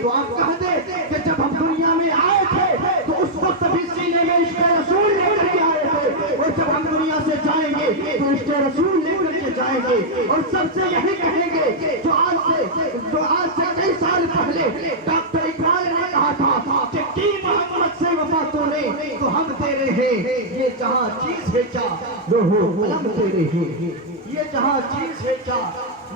تو آپ کہہ دیں کہ جب ہم دنیا میں آئے تھے تو اس وقت بھی سینے میں عشق رسول لے کر کے آئے تھے، اور جب ہم دنیا سے جائیں گے تو عشق رسول لے کر کے جائیں گے، اور سب سے یہی کہیں گے جو آج سے کئی سال پہلے ڈاکٹر اقبال نے کہا تھا کہ کی محمد سے وفا تو نے تو ہم تیرے ہیں، یہ جہاں چیز ہے کیا لوہو قلم تیرے ہیں، یہ جہاں چیز ہے کیا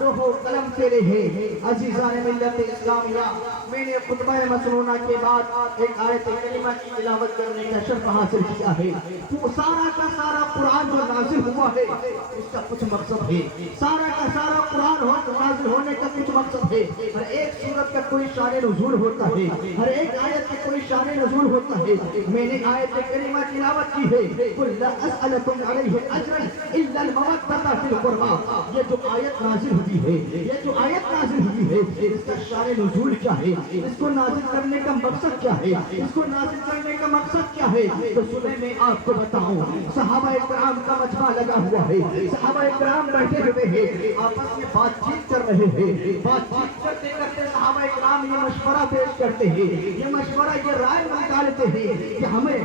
لوہو قلم تیرے ہیں۔ عزیزان ملت اسلامیہ، میں نے خطبہ مسنونہ کے بعد ایک آیت کریمہ کی تلاوت کرنے کا شرف حاصل کیا ہے۔ وہ سارا کا سارا قرآن جو نازل ہوا ہے اس کا کچھ مقصد ہے، سارا کا سارا قرآن نازل ہونے کا کچھ مقصد ہے۔ ہر ایک سورت کا کوئی شان نزول ہوتا ہے، ہر ایک آیت کا کوئی شان نزول ہوتا ہے۔ میں نے آیت کریمہ تلاوت کی ہے، قُلْ لَا أَسْأَلُكُمْ عَلَيْهِ أَجْرًا إِلَّا الْمَوَدَّةَ فِي الْقُرْبَىٰ۔ یہ جو آیت نازل ہوئی ہے، یہ جو آیت نازل ہوئی ہے، اس کا شان نزول کیا ہے، اس کو نازل کرنے کا مقصد کیا ہے، اس کو نازل کرنے کا مقصد کیا ہے، تو سنیں میں آپ کو بتاؤں۔ صحابہ اکرام کا مجمع لگا ہوا ہے، صحابہ اکرام بیٹھے ہوئے ہیں، آپس میں بات چیت کر رہے ہیں، بات چیت کرتے کرتے صحابہ اکرام یہ مشورہ پیش کرتے ہیں، یہ مشورہ یہ رائے نکالتے ہیں کہ ہمیں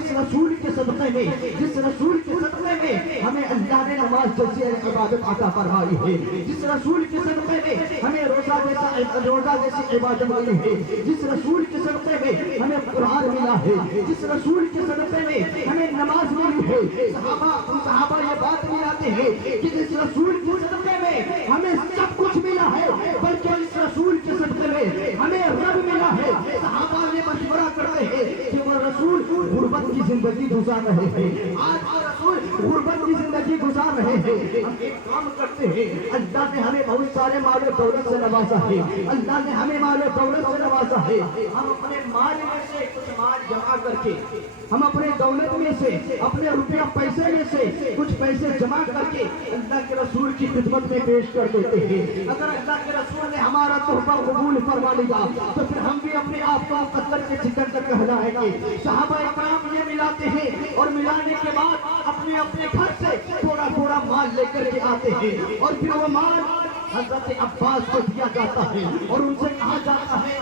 جس رسول کے صدقے میں، جس رسول کے صدقے میں ہمیں اللہ نے نماز جیسی عبادت عطا فرمائی ہے، جس رسول کے صدقے میں ہمیں روزہ جیسی عبادت ملی ہے، جس رسول کے صدقے میں ہمیں قرآن ملا ہے، جس رسول کے صدقے میں ہمیں نماز ملی ہے، صحابہ یہ بات ملاتے ہیں کہ جس رسول کے صدقے میں ہمیں سب کچھ ملا ہے، بلکہ اس رسول کے صدقے میں ہمیں رب ملا ہے۔ صحابہ یہ مشورہ کرتے ہیں کہ وہ رسول غربت کی زندگی گزار رہے ہیں، آج وہ رسول غربت کی زندگی گزار رہے ہیں، ہم ایک کام کرتے ہیں، اللہ نے ہمیں بہت سارے مال و دولت سے نوازا ہے، اللہ نے ہمیں مال و دولت سے نوازا ہے، ہم اپنے مال میں سے کچھ مال جمع کر کے، ہم اپنے دولت میں سے، اپنے روپیہ پیسے میں سے کچھ پیسے جمع کر کے اللہ کے رسول کی خدمت میں پیش کر دیتے ہیں۔ اگر اللہ کے رسول نے ہمارا تحفہ قبول فرما لیا تو پھر ہم بھی اپنے آپ کو قطر کے چکن تک کہلائیں گے۔ صحابہ اکرام یہ ملاتے ہیں اور ملانے کے بعد اپنے اپنے گھر سے تھوڑا تھوڑا مال لے کر کے آتے ہیں، اور پھر وہ مال حضرت عباس کو دیا جاتا ہے اور ان سے کہا جاتا ہے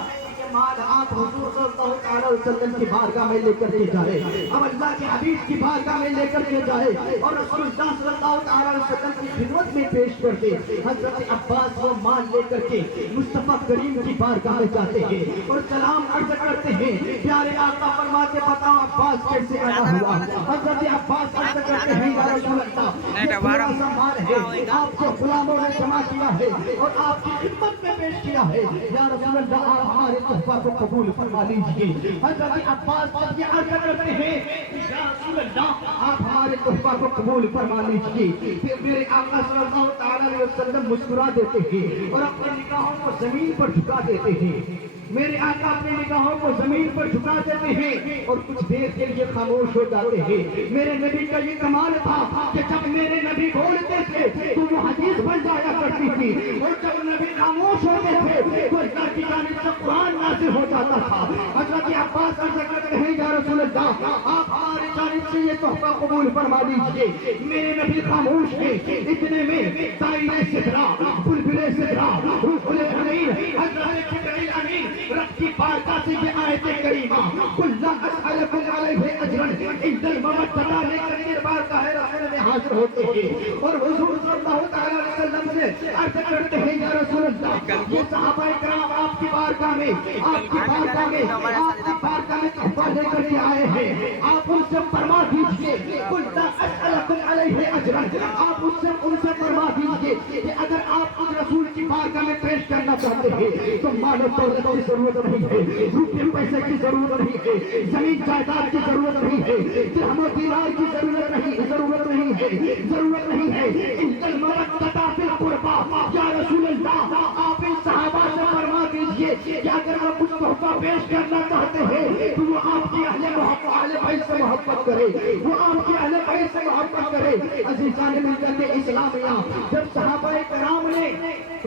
مال آپ حضور صلی اللہ علیہ وسلم کی بارگاہ میں لے کر کے جائے، اب اللہ کے حبیب کی بارگاہ میں لے کر کے جائے اور رسول اللہ صلی اللہ علیہ وسلم کی خدمت میں پیش کر دے۔ حضرت عباس وہ مال لے کر کے مصطفیٰ کریم کی بارگاہ میں جاتے ہیں اور سلام عرض کرتے ہیں، پیارے آقا فرماتے بتاؤ عباس کیسے آیا ہوا؟ حضرت عباس عرض کرتے ہیں یا رسول اللہ یہ بڑا سا مال ہے، آپ کو غلاموں نے جمع کیا ہے اور آپ کی خدمت میں پیش کیا ہے، یا رسول اللہ آپ ہمارے تحفہ کو قبول فرما لیجیے۔ حضرت عباس یہ عرض کرتے ہیں یا رسول اللہ آپ ہمارے تحفہ کو قبول فرما لیجیے۔ پھر میرے آقا صلی اللہ علیہ وسلم مسکرا دیتے ہیں اور اپنی نگاہوں کو زمین پر جھکا دیتے ہیں، میرے آقا اپنی نگاہوں کو زمین پر جھکا دیتے ہیں اور کچھ دیر کے لیے خاموش ہو جاتے ہیں۔ میرے نبی کا یہ کمال تھا کہ جب میرے نبی بولتے تھے تو وہ حدیث بن جایا کرتی تھی، اور جب نبی خاموش ہوتے تھے تو اللہ کی جانب سے قرآن نازل ہو جاتا تھا۔ حضرت عباس عرض کرتے ہیں یا رسول اللہ آپ ہماری جانب سے یہ تحفہ قبول فرما لیجیے۔ میرے نبی خاموش ہیں، اتنے میں طائر سدرا، بلبل سدرا، روح الامین حضرت جبرائیل امین رب کی بارگاہ سے یہ آیت کریمہ قُلْ لَا أَسْأَلُكُمْ عَلَيْهِ أَجْرًا إِلَّا الْمَوَدَّةَ لے کر کے بارگاہ رسول میں حاضر ہوتے ہیں اور حضور صلی اللہ علیہ وسلم سے عرض کرتے ہیں یا رسول اللہ یہ صحابہ اکرام آپ کی بارگاہ میں، آپ کی بارگاہ میں، آپ کی بارگاہ میں تحفہ لے کر کے آئے ہیں، آپ ان سے فرما دیجئے قُلْ لَا أَسْأَلُكُمْ عَلَيْهِ أَجْرًا، آپ ان سے فرما دیجئے کہ اگر آپ اس رسول کی بارگاہ میں پیش کرنا چاہتے ہیں تو مال و دولت کی ضرورت نہیں ہے، روپے پیسے کی ضرورت نہیں ہے، زمین جائیداد کی ضرورت نہیں ہے، درہم و دینار کی ضرورت نہیں ہے، ضرورت نہیں ہے، اِنَّ الْمَوَدَّةَ فِي الْقُرْبَىٰ، یا رسول اللہ آپ ان صحابہ سے فرما دیجئے کہ اگر آپ کچھ تحفہ پیش کرنا چاہتے ہیں تو وہ آپ کی اہل بیت سے محبت کرے، وہ آپ کی اہل بیت سے محبت کرے۔ عزیزان ملت اسلامیہ، جب صحابہ کرام نے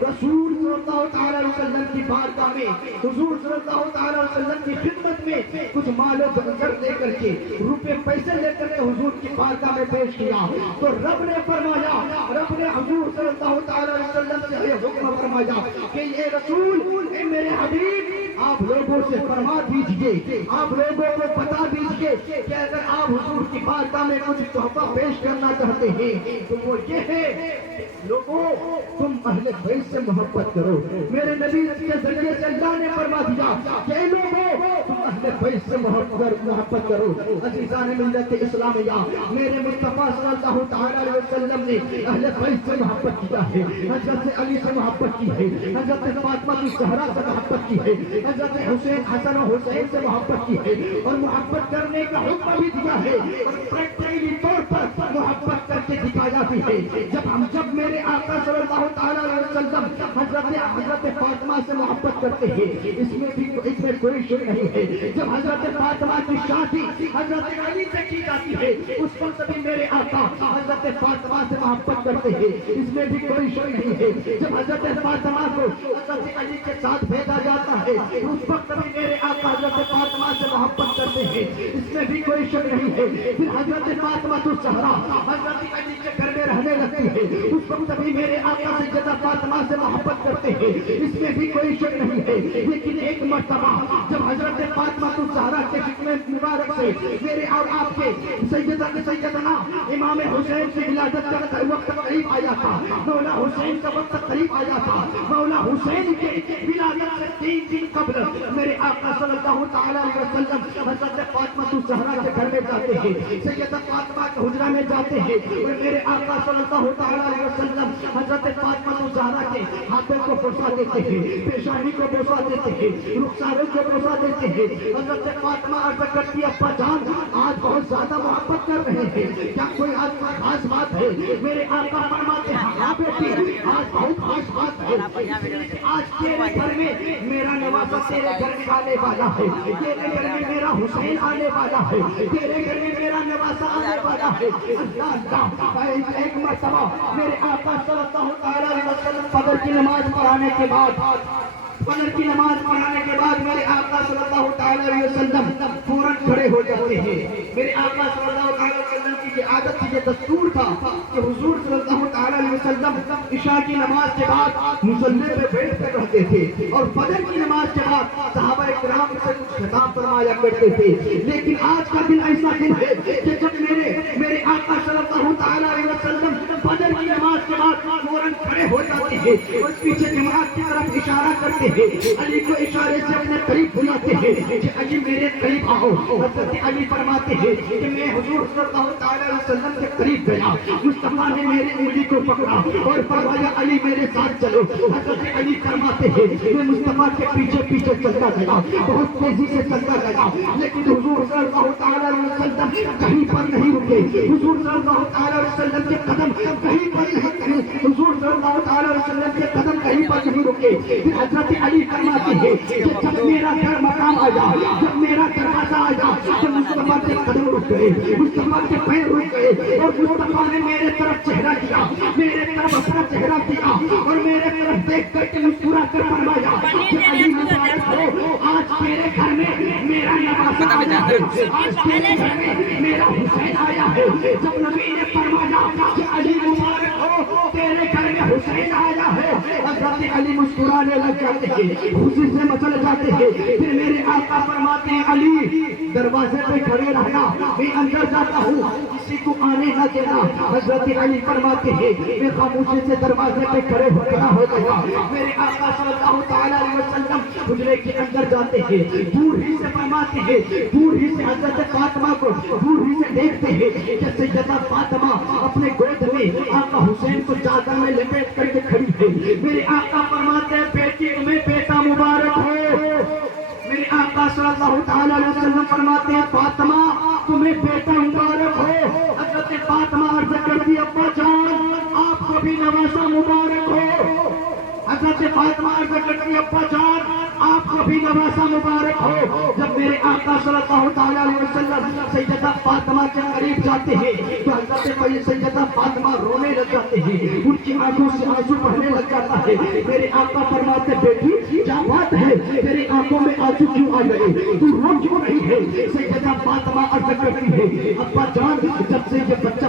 رسول صلی اللہ علیہ وسلم کی بارگاہ میں، حضور صلی اللہ علیہ وسلم کی خدمت میں کچھ مال و زر لے کر کے، روپے پیسے لے کر کے حضور کی بارگاہ میں پیش کیا تو رب نے فرمایا، رب نے حضور صلی اللہ علیہ وسلم سے یہ حکم فرمایا کہ یہ رسول، اے میرے حبیب آپ لوگوں سے فرما دیجئے، آپ لوگوں کو بتا دیجئے کہ اگر آپ حضور کی بارگاہ میں کچھ تحفہ پیش کرنا چاہتے ہیں تو وہ یہ ہے، لوگوں تم اہل بیت سے محبت کرو۔ میرے نبی کے ذریعے سے اللہ نے فرما دیا کہ اے لوگوں تم اہل بیت سے محبت کرو۔ عزیزان ملت اسلامیہ، میرے مصطفیٰ صلی اللہ تعالیٰ علیہ وسلم نے اہل بیت سے محبت کیا ہے، حضرت علی سے محبت کی ہے، حضرت فاطمہ کی زہرا سے محبت کی ہے، حضرت حسین حسن و حسین سے محبت کی ہے، اور محبت کرنے کا حکم بھی دیا ہے، اور پریکٹیکلی طور پر محبت کر کے دکھایا بھی ہے۔ جب میرے آقا صلی اللہ تعالیٰ علیہ وسلم حضرت فاطمہ سے محبت کرتے ہیں، اس میں کوئی شک نہیں ہے۔ جب حضرت فاطمہ کی شادی حضرت علی سے کی جاتی ہے، اس وقت بھی میرے آقا حضرت فاطمہ سے محبت کرتے ہیں، اس میں بھی کوئی شک نہیں ہے۔ جب حضرت فاطمہ کو حضرت علی کے ساتھ بھیجا جاتا ہے، اس وقت بھی میرے آقا حضرت فاطمہ سے محبت کرتے ہیں، اس میں بھی کوئی شک نہیں ہے۔ پھر حضرت فاطمہ تو زہرا حضرت علی کے گھر میں رہنے لگتی ہے، اس وقت بھی میرے آقا سیدہ فاطمہ سے محبت کرتے ہیں، اس میں بھی کوئی شک نہیں ہے۔ لیکن ایک مرتبہ جب حضرت فاطمہ تو زہرا کے حکم مبارک سے میرے اور آپ کے سیدنا امام حسین کی ولادت کا وقت قریب آیا تھا، مولا حسین کا وقت قریب آیا تھا، مولا حسین کے ولادت سے 3 دن قبل میرے آقا صلی اللہ تعالیٰ علیہ وسلم حضرت فاطمہ تو زہرا کے گھر میں جاتے ہیں، سیدہ فاطمہ کے حجرہ میں جاتے ہیں، اور میرے آقا صلی اللہ تعالیٰ علیہ وسلم حضرت فاطمہ تو زہرا کے ہاتھوں کو بوسہ دیتے ہیں، پیشانی کو بوسہ دیتے ہیں، رخسارے کو بوسہ دیتے ہیں۔ حضرت فاطمہ عرض کرتی ابا جان آج بہت زیادہ محبت کر رہے ہیں، کیا کوئی آج خاص بات ہے؟ میرے آقا فرماتے ہیں ہاں بیٹی آج بہت خاص بات ہے، آج تیرے گھر میں میرا نواسہ تیرے گھر میں آنے والا ہے، تیرے گھر میں میرا حسین آنے والا ہے، تیرے گھر میں میرا نواسہ آنے والا ہے۔ اللہ اللہ ایک مرتبہ میرے آقا صلی اللہ تعالیٰ علیہ وسلم فجر کی نماز پڑھانے کے بعد میرے آقا صلی اللہ تعالیٰ علیہ وسلم فوراً کھڑے ہو جاتے ہیں۔ میرے آقا صلی اللہ تعالیٰ علیہ وسلم کی یہ عادت تھی، یہ دستور تھا کہ حضور صلی اللہ تعالیٰ علیہ وسلم عشاء کی نماز کے بعد مصلی پہ بیٹھ کر رہتے تھے، اور فجر کی نماز کے بعد صحابہ کرام سے کچھ خطاب فرمایا کرتے تھے۔ لیکن آج کا دن ایسا دن ہے کہ جب میرے آقا صلی اللہ تعالیٰ علیہ وسلم فجر کی نماز کے بعد فوراً کھڑے ہو جاتے ہیں اور پیچھے جماعت کی طرف اشارہ کرتے ہیں، علی کو اشارے سے اپنے قریب بلاتے ہیں کہ علی میرے قریب آؤ۔ حضرت علی فرماتے ہیں کہ میں حضور صلی اللہ تعالیٰ علیہ وسلم کے قریب گیا، مصطفیٰ نے میری انگلی کو پکڑا اور فرمایا علی میرے ساتھ چلو۔ حضرت علی فرماتے ہیں میں مصطفیٰ کے پیچھے پیچھے چلتا گیا، بہت تیزی سے چلتا گیا، لیکن حضور صلی اللہ تعالیٰ علیہ وسلم کہیں پر نہیں رکے، حضور صلی اللہ تعالیٰ علیہ وسلم کے قدم کہیں پر نہیں، حضور صلی اللہ تعالیٰ علیہ وسلم کے قدم کہیں پر نہیں رکے۔ پھر حضرت علی فرماتے ہیں کہ جب میرا گھر مقام آیا، جب میرا دروازہ آیا تو مصطفیٰ کے قدم رک گئے، مصطفیٰ کے پیر رک گئے، اور مصطفیٰ نے میرے طرف چہرہ کیا، میرے طرف اپنا چہرہ کیا، اور میرے طرف دیکھ کر کے مسکرا کر فرمایا کہ علی مبارک ہو، آج تیرے گھر میں میرا نواسہ آیا ہے، آج تیرے گھر میں میرا حسین آیا ہے۔ جب نبی نے فرمایا کہ علی مبارک ہو تیرے گھر میں حسین آیا ہے، حضرت علی مسکرانے لگ جاتے ہیں، خوشی سے مچل جاتے ہیں۔ پھر میرے آقا فرماتے ہیں علی دروازے پہ کھڑے رہنا، میں اندر جاتا ہوں، کسی کو آنے نہ دینا۔ حضرت علی فرماتے ہیں میں خاموشی سے دروازے پہ کھڑے ہو گیا۔ میرے آقا صلی اللہ تعالیٰ علیہ وسلم حجرے کے اندر جاتے ہیں، دور ہی سے فرماتے ہیں، دور ہی سے حضرت فاطمہ کو دور ہی سے دیکھتے ہیں کہ سیدہ فاطمہ اپنے گود میں آقا حسین کو چادر میں لپیٹ کر کے کھڑی ہے۔ میرے آقا فرماتے ہیں بیٹی تمہیں بیٹا مبارک ہو۔ میرے آقا صلی اللہ تعالیٰ علیہ وسلم فرماتے ہیں فاطمہ تمہیں بیٹا مبارک ہو۔ حضرت فاطمہ عرض کرتی ابا جان آپ کو بھی نواسہ مبارک ہو۔ حضرت فاطمہ عرض کرتی ابا جان آپ کو بھی نواسہ مبارک ہو۔ جب میرے آقا صلی اللہ تعالیٰ علیہ وسلم سیدہ فاطمہ کے قریب جاتے ہیں تو حضرت سیدہ فاطمہ رونے لگ جاتے ہیں، ان کی آنکھوں سے آنسو بہنے لگ جاتا ہے۔ میرے آقا فرماتے بیٹی کیا بات ہے، تیری آنکھوں میں آنسو کیوں آ گئے، تو رو کیوں نہیں ہے؟ سیدہ فاطمہ عرض کرتی ہے ابا جان جب سے یہ بچہ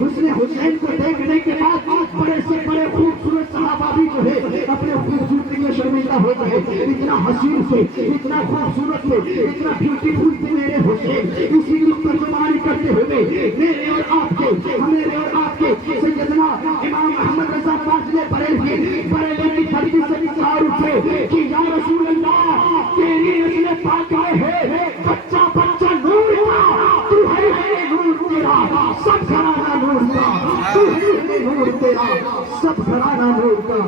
حسن حسین کو دیکھنے کے بعد بڑے سے بڑے خوبصورت صحابہ بھی جو ہے اپنے خوبصورتی میں شرمندہ ہو گئے. اتنا حسین تھے, اتنا خوبصورت تھے, اتنا بیوٹیفل تھے میرے حسین. اسی کی ترجمانی کرتے ہوئے میرے اور آپ کے, میرے اور آپ کے سیدنا امام محمد رضا فاضل بریلوی کی دھرتی سے نثار اٹھے کہ یا رسول اللہ تیری نسل پاک آئے ہیں, بچہ بچہ نور کا, تو ہے نور تیرا سب گھرانہ نور کا, تو ہے نور تیرا سب گھرانہ نور کا.